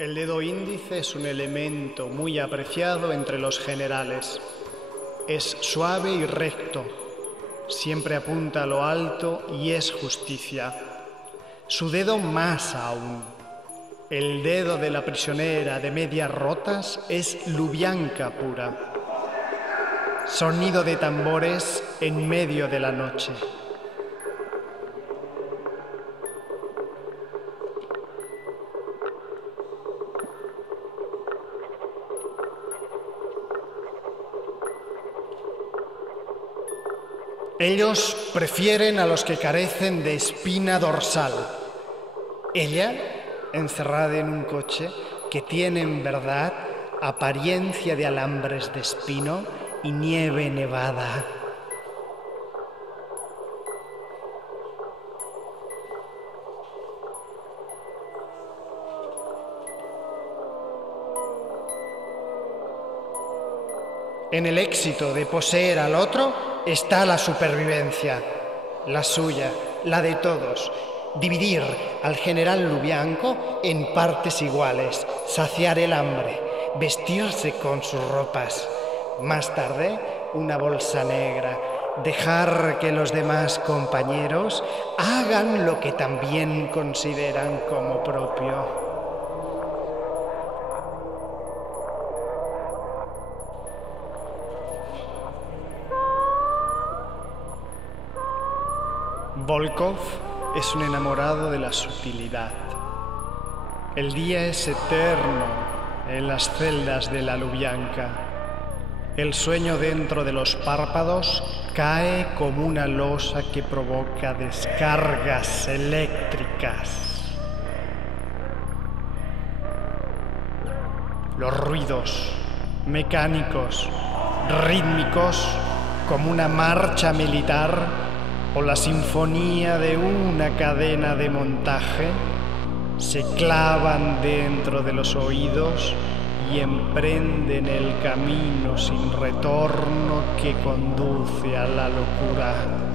El dedo índice es un elemento muy apreciado entre los generales. Es suave y recto, siempre apunta a lo alto y es justicia. Su dedo más aún. El dedo de la prisionera de medias rotas es Lubianka pura. Sonido de tambores en medio de la noche. Ellos prefieren a los que carecen de espina dorsal. Ella, encerrada en un coche que tiene en verdad apariencia de alambres de espino y nieve nevada. En el éxito de poseer al otro está la supervivencia, la suya, la de todos. Dividir al general Lubianco en partes iguales, saciar el hambre, vestirse con sus ropas. Más tarde, una bolsa negra, dejar que los demás compañeros hagan lo que también consideran como propio. Volkov es un enamorado de la sutilidad. El día es eterno en las celdas de la Lubianka. El sueño dentro de los párpados cae como una losa que provoca descargas eléctricas. Los ruidos mecánicos, rítmicos, como una marcha militar, o la sinfonía de una cadena de montaje, se clavan dentro de los oídos y emprenden el camino sin retorno que conduce a la locura.